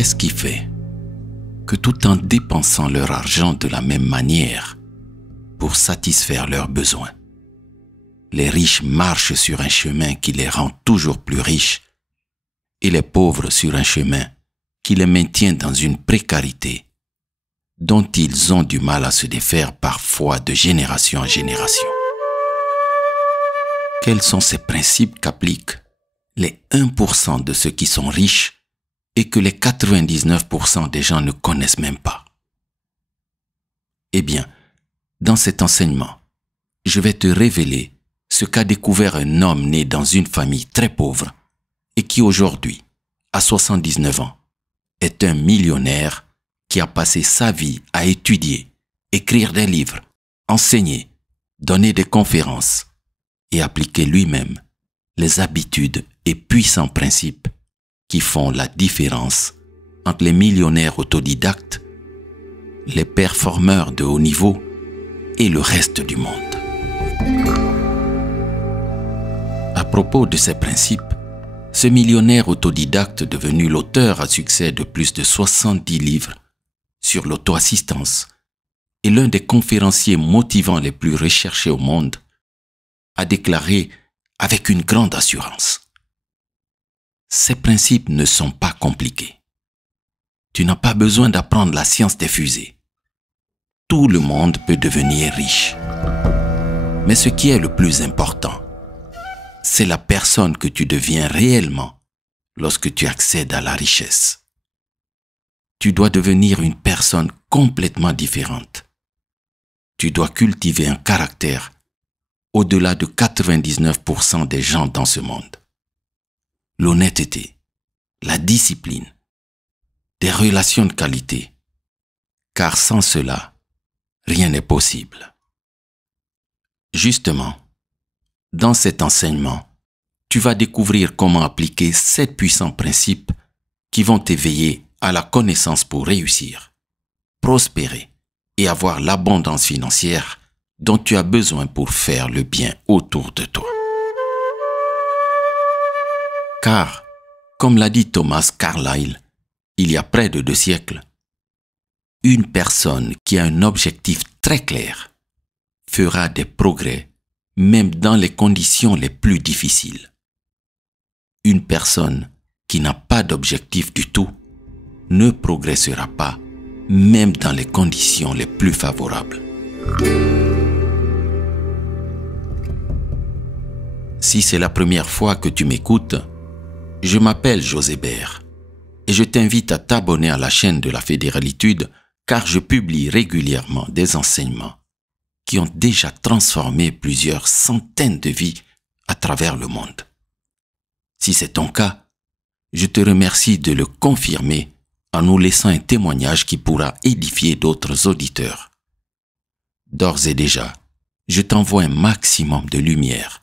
Qu'est-ce qui fait que tout en dépensant leur argent de la même manière pour satisfaire leurs besoins, les riches marchent sur un chemin qui les rend toujours plus riches et les pauvres sur un chemin qui les maintient dans une précarité dont ils ont du mal à se défaire parfois de génération en génération? Quels sont ces principes qu'appliquent les 1% de ceux qui sont riches et que les 99% des gens ne connaissent même pas? Eh bien, dans cet enseignement, je vais te révéler ce qu'a découvert un homme né dans une famille très pauvre et qui aujourd'hui, à 79 ans, est un millionnaire qui a passé sa vie à étudier, écrire des livres, enseigner, donner des conférences et appliquer lui-même les habitudes et puissants principes qui font la différence entre les millionnaires autodidactes, les performeurs de haut niveau et le reste du monde. À propos de ces principes, ce millionnaire autodidacte devenu l'auteur à succès de plus de 70 livres sur l'auto-assistance et l'un des conférenciers motivants les plus recherchés au monde, a déclaré avec une grande assurance: ces principes ne sont pas compliqués. Tu n'as pas besoin d'apprendre la science des fusées. Tout le monde peut devenir riche. Mais ce qui est le plus important, c'est la personne que tu deviens réellement lorsque tu accèdes à la richesse. Tu dois devenir une personne complètement différente. Tu dois cultiver un caractère au-delà de 99% des gens dans ce monde. L'honnêteté, la discipline, des relations de qualité, car sans cela, rien n'est possible. Justement, dans cet enseignement, tu vas découvrir comment appliquer 7 puissants principes qui vont t'éveiller à la connaissance pour réussir, prospérer et avoir l'abondance financière dont tu as besoin pour faire le bien autour de toi. Car, comme l'a dit Thomas Carlyle il y a près de 2 siècles, une personne qui a un objectif très clair fera des progrès même dans les conditions les plus difficiles. Une personne qui n'a pas d'objectif du tout ne progressera pas même dans les conditions les plus favorables. Si c'est la première fois que tu m'écoutes, je m'appelle Josébert et je t'invite à t'abonner à la chaîne de la Fédéralitude car je publie régulièrement des enseignements qui ont déjà transformé plusieurs centaines de vies à travers le monde. Si c'est ton cas, je te remercie de le confirmer en nous laissant un témoignage qui pourra édifier d'autres auditeurs. D'ores et déjà, je t'envoie un maximum de lumière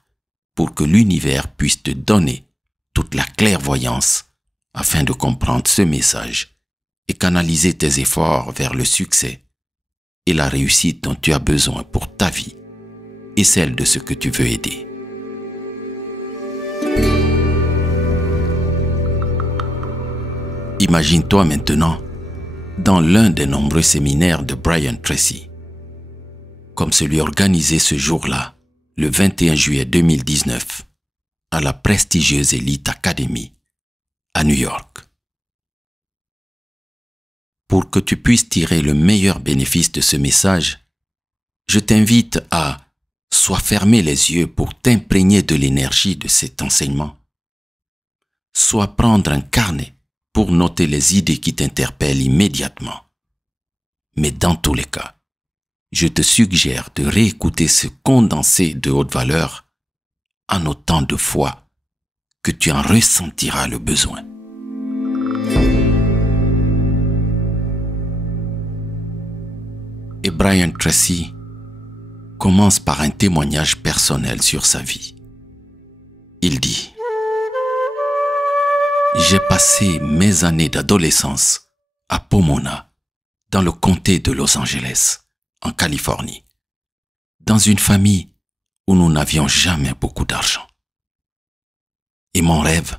pour que l'univers puisse te donner toute la clairvoyance afin de comprendre ce message et canaliser tes efforts vers le succès et la réussite dont tu as besoin pour ta vie et celle de ceux que tu veux aider. Imagine-toi maintenant dans l'un des nombreux séminaires de Brian Tracy, comme celui organisé ce jour-là, le 21 juillet 2019, à la prestigieuse Elite Academy, à New York. Pour que tu puisses tirer le meilleur bénéfice de ce message, je t'invite à soit fermer les yeux pour t'imprégner de l'énergie de cet enseignement, soit prendre un carnet pour noter les idées qui t'interpellent immédiatement. Mais dans tous les cas, je te suggère de réécouter ce condensé de haute valeur en autant de fois que tu en ressentiras le besoin. Et Brian Tracy commence par un témoignage personnel sur sa vie. Il dit: j'ai passé mes années d'adolescence à Pomona, dans le comté de Los Angeles, en Californie, dans une famille où nous n'avions jamais beaucoup d'argent. Et mon rêve,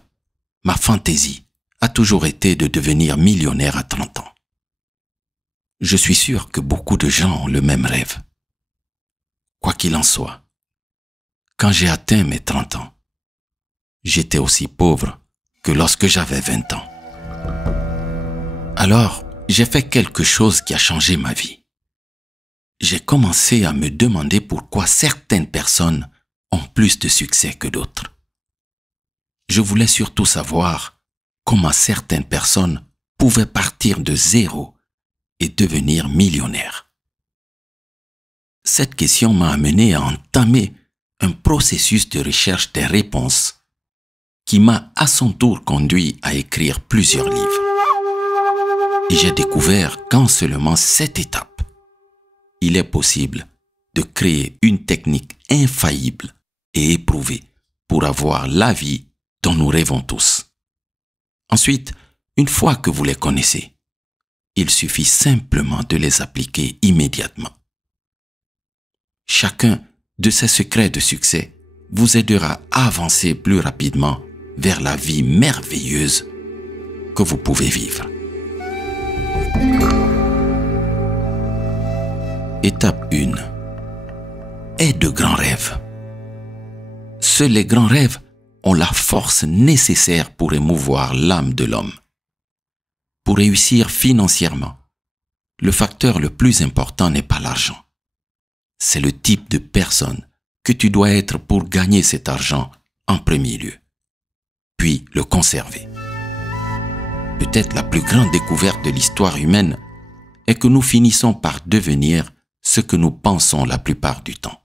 ma fantaisie, a toujours été de devenir millionnaire à 30 ans. Je suis sûr que beaucoup de gens ont le même rêve. Quoi qu'il en soit, quand j'ai atteint mes 30 ans, j'étais aussi pauvre que lorsque j'avais 20 ans. Alors, j'ai fait quelque chose qui a changé ma vie. J'ai commencé à me demander pourquoi certaines personnes ont plus de succès que d'autres. Je voulais surtout savoir comment certaines personnes pouvaient partir de zéro et devenir millionnaires. Cette question m'a amené à entamer un processus de recherche des réponses qui m'a à son tour conduit à écrire plusieurs livres. Et j'ai découvert qu'en seulement 7 étapes, il est possible de créer une technique infaillible et éprouvée pour avoir la vie dont nous rêvons tous. Ensuite, une fois que vous les connaissez, il suffit simplement de les appliquer immédiatement. Chacun de ces secrets de succès vous aidera à avancer plus rapidement vers la vie merveilleuse que vous pouvez vivre. Étape 1. Aie de grands rêves. Seuls les grands rêves ont la force nécessaire pour émouvoir l'âme de l'homme. Pour réussir financièrement, le facteur le plus important n'est pas l'argent. C'est le type de personne que tu dois être pour gagner cet argent en premier lieu, puis le conserver. Peut-être la plus grande découverte de l'histoire humaine est que nous finissons par devenir ce que nous pensons la plupart du temps.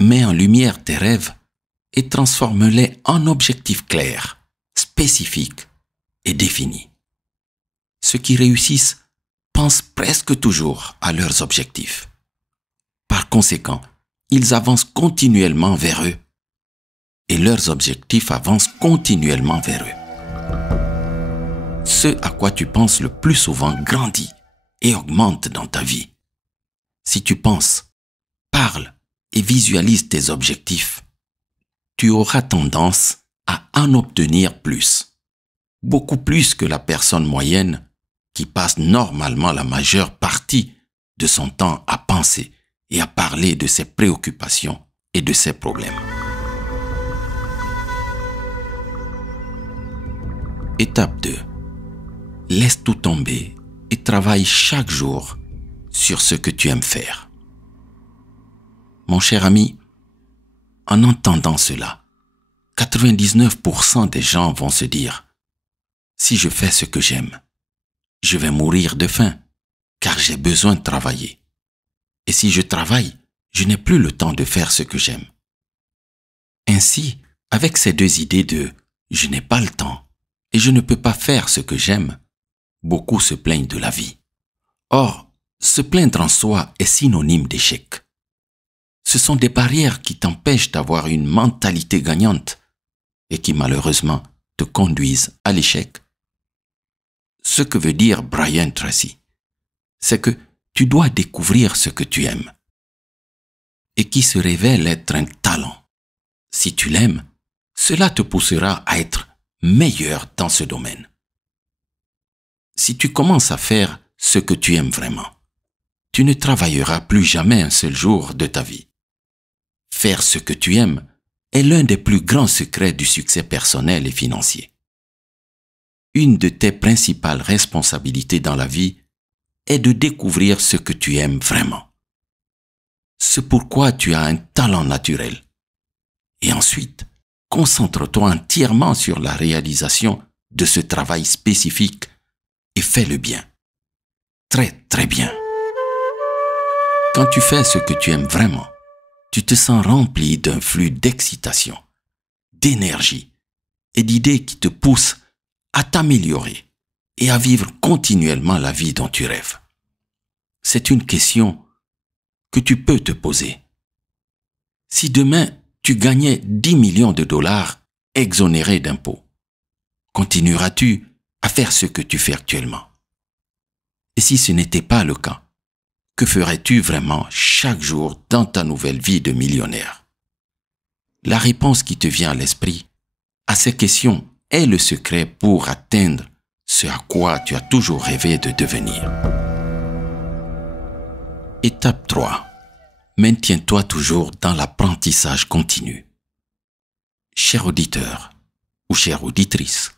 Mets en lumière tes rêves et transforme-les en objectifs clairs, spécifiques et définis. Ceux qui réussissent pensent presque toujours à leurs objectifs. Par conséquent, ils avancent continuellement vers eux et leurs objectifs avancent continuellement vers eux. Ce à quoi tu penses le plus souvent grandit et augmente dans ta vie. Si tu penses, parles et visualises tes objectifs, tu auras tendance à en obtenir plus, beaucoup plus que la personne moyenne qui passe normalement la majeure partie de son temps à penser et à parler de ses préoccupations et de ses problèmes. Étape 2. Laisse tout tomber et travaille chaque jour sur ce que tu aimes faire. Mon cher ami, en entendant cela, 99% des gens vont se dire « Si je fais ce que j'aime, je vais mourir de faim, car j'ai besoin de travailler. Et si je travaille, je n'ai plus le temps de faire ce que j'aime. » Ainsi, avec ces deux idées de « je n'ai pas le temps et je ne peux pas faire ce que j'aime », beaucoup se plaignent de la vie. Or, se plaindre en soi est synonyme d'échec. Ce sont des barrières qui t'empêchent d'avoir une mentalité gagnante et qui malheureusement te conduisent à l'échec. Ce que veut dire Brian Tracy, c'est que tu dois découvrir ce que tu aimes et qui se révèle être un talent. Si tu l'aimes, cela te poussera à être meilleur dans ce domaine. Si tu commences à faire ce que tu aimes vraiment, tu ne travailleras plus jamais un seul jour de ta vie. Faire ce que tu aimes est l'un des plus grands secrets du succès personnel et financier. Une de tes principales responsabilités dans la vie est de découvrir ce que tu aimes vraiment. Ce pourquoi tu as un talent naturel. Et ensuite, concentre-toi entièrement sur la réalisation de ce travail spécifique et fais-le bien. Très, très bien. Quand tu fais ce que tu aimes vraiment, tu te sens rempli d'un flux d'excitation, d'énergie et d'idées qui te poussent à t'améliorer et à vivre continuellement la vie dont tu rêves. C'est une question que tu peux te poser. Si demain tu gagnais 10 millions de dollars exonérés d'impôts, continueras-tu à faire ce que tu fais actuellement? Et si ce n'était pas le cas, que ferais-tu vraiment chaque jour dans ta nouvelle vie de millionnaire? La réponse qui te vient à l'esprit à ces questions est le secret pour atteindre ce à quoi tu as toujours rêvé de devenir. Étape 3. Maintiens-toi toujours dans l'apprentissage continu. Cher auditeur ou chère auditrice,